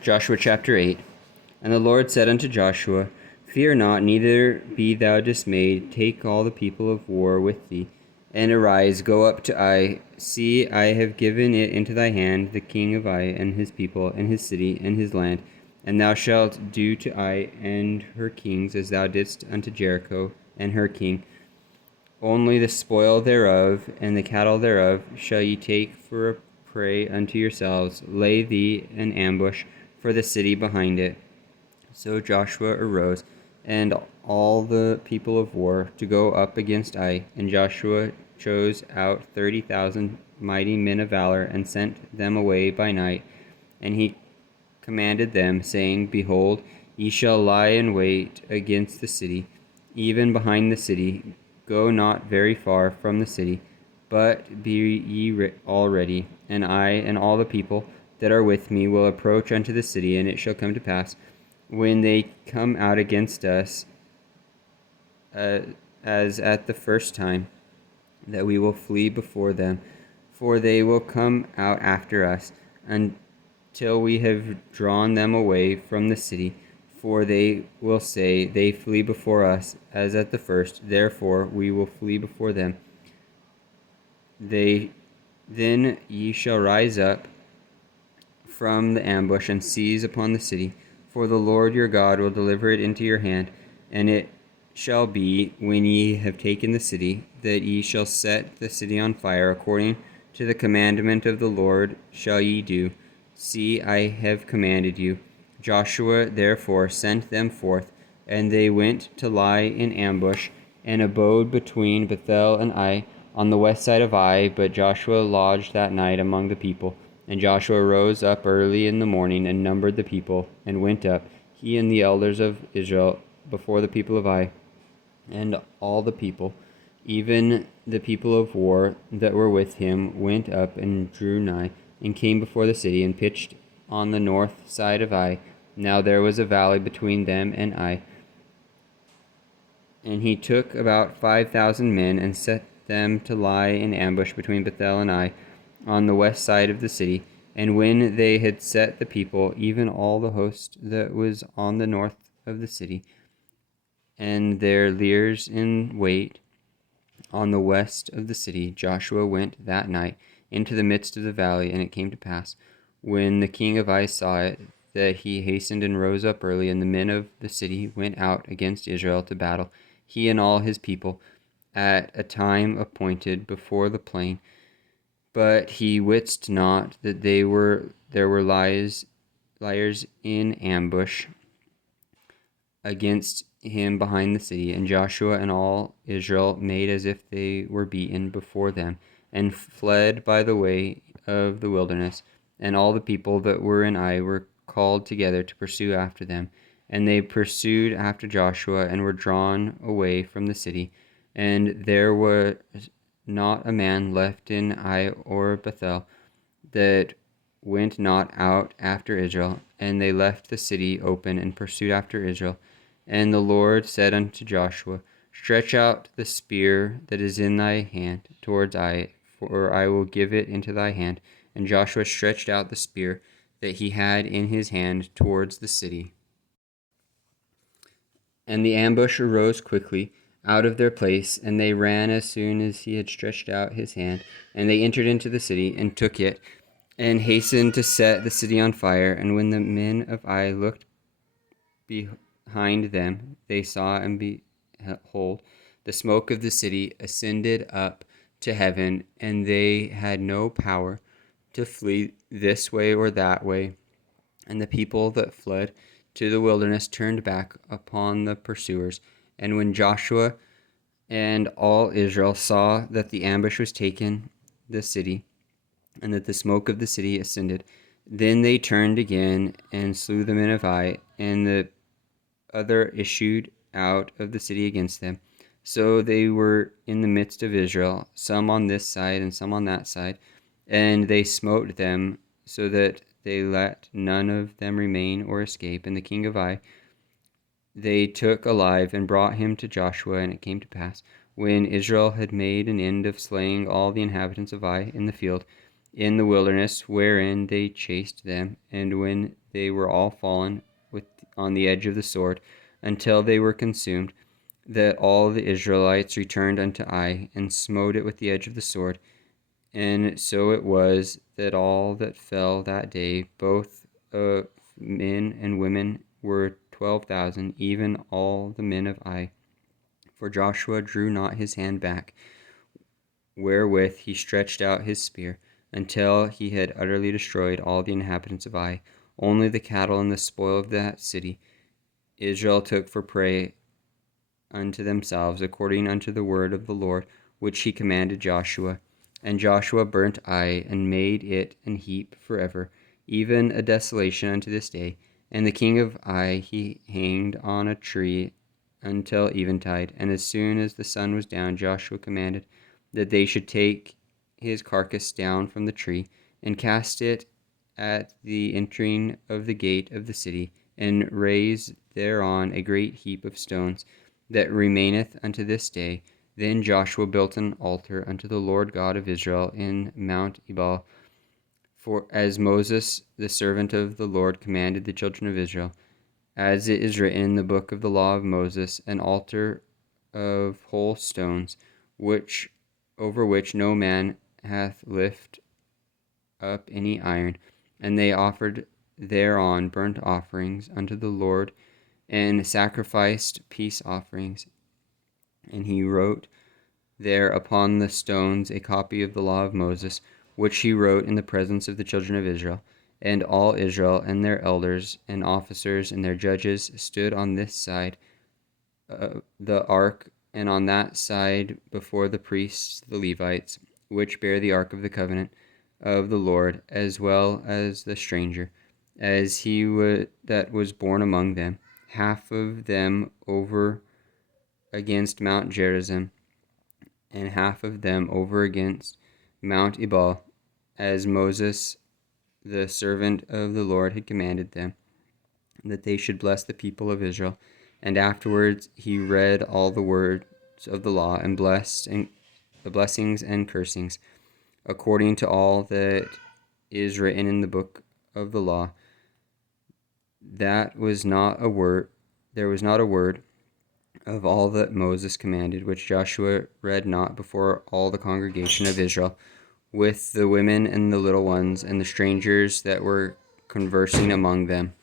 Joshua chapter 8. And the Lord said unto Joshua, Fear not, neither be thou dismayed. Take all the people of war with thee, and arise, go up to Ai. See, I have given it into thy hand, the king of Ai, and his people, and his city, and his land. And thou shalt do to Ai and her kings as thou didst unto Jericho and her king. Only the spoil thereof and the cattle thereof shall ye take for a prey unto yourselves. Lay thee an ambush for the city behind it. So Joshua arose, and all the people of war, to go up against Ai. And Joshua chose out 30,000 mighty men of valor, and sent them away by night. And he commanded them, saying, Behold, ye shall lie in wait against the city, even behind the city. Go not very far from the city, but be ye all ready. And I and all the people that are with me will approach unto the city. And it shall come to pass, when they come out against us, as at the first time, that we will flee before them, for they will come out after us, until we have drawn them away from the city. For they will say, They flee before us, as at the first, therefore we will flee before them. Then ye shall rise up from the ambush, and seize upon the city, for the Lord your God will deliver it into your hand. And it shall be, when ye have taken the city, that ye shall set the city on fire, according to the commandment of the Lord shall ye do. See, I have commanded you. Joshua therefore sent them forth, and they went to lie in ambush, and abode between Bethel and Ai, on the west side of Ai. But Joshua lodged that night among the people. And Joshua rose up early in the morning, and numbered the people, and went up, he and the elders of Israel, before the people of Ai. And all the people, even the people of war that were with him, went up and drew nigh, and came before the city, and pitched on the north side of Ai. Now there was a valley between them and Ai. And he took about 5,000 men, and set them to lie in ambush between Bethel and Ai, on the west side of the city. And when they had set the people, even all the host that was on the north of the city, and their leers in wait on the west of the city, Joshua went that night into the midst of the valley. And it came to pass, when the king of Ai saw it, that he hastened and rose up early, and the men of the city went out against Israel to battle, he and all his people, at a time appointed before the plain. But he wist not that there were liars in ambush against him behind the city. And Joshua and all Israel made as if they were beaten before them, and fled by the way of the wilderness. And all the people that were in Ai were called together to pursue after them. And they pursued after Joshua, and were drawn away from the city. And there was not a man left in Ai or Bethel that went not out after Israel. And they left the city open, and pursued after Israel. And the Lord said unto Joshua, Stretch out the spear that is in thy hand towards Ai, for I will give it into thy hand. And Joshua stretched out the spear that he had in his hand towards the city. And the ambush arose quickly out of their place, and they ran as soon as he had stretched out his hand. And they entered into the city, and took it, and hastened to set the city on fire. And when the men of Ai looked behind them, they saw, and behold, the smoke of the city ascended up to heaven, and they had no power to flee this way or that way. And the people that fled to the wilderness turned back upon the pursuers. And when Joshua and all Israel saw that the ambush was taken the city, and that the smoke of the city ascended, then they turned again and slew the men of Ai, and the other issued out of the city against them. So they were in the midst of Israel, some on this side and some on that side, and they smote them, so that they let none of them remain or escape. And the king of Ai they took alive, and brought him to Joshua. And it came to pass, when Israel had made an end of slaying all the inhabitants of Ai in the field, in the wilderness, wherein they chased them, and when they were all fallen on the edge of the sword, until they were consumed, that all the Israelites returned unto Ai, and smote it with the edge of the sword. And so it was that all that fell that day, both of men and women, were 12,000, even all the men of Ai. For Joshua drew not his hand back, wherewith he stretched out his spear, until he had utterly destroyed all the inhabitants of Ai. Only the cattle and the spoil of that city Israel took for prey unto themselves, according unto the word of the Lord, which he commanded Joshua. And Joshua burnt Ai, and made it an heap forever, even a desolation unto this day. And the king of Ai he hanged on a tree until eventide. And as soon as the sun was down, Joshua commanded that they should take his carcass down from the tree, and cast it at the entering of the gate of the city, and raise thereon a great heap of stones, that remaineth unto this day. Then Joshua built an altar unto the Lord God of Israel in Mount Ebal, for as Moses the servant of the Lord commanded the children of Israel, as it is written in the book of the law of Moses, an altar of whole stones, which over which no man hath lift up any iron. And they offered thereon burnt offerings unto the Lord, and sacrificed peace offerings. And he wrote there upon the stones a copy of the law of Moses, which he wrote in the presence of the children of Israel. And all Israel and their elders and officers and their judges stood on this side the ark, and on that side before the priests the Levites, which bear the ark of the covenant of the Lord, as well as the stranger, as he that was born among them, half of them over against Mount Gerizim, and half of them over against Mount Ebal, as Moses the servant of the Lord had commanded them, that they should bless the people of Israel. And afterwards he read all the words of the law, and blessed the blessings and cursings, according to all that is written in the book of the law. There was not a word of all that Moses commanded, which Joshua read not before all the congregation of Israel, with the women and the little ones, and the strangers that were conversing among them.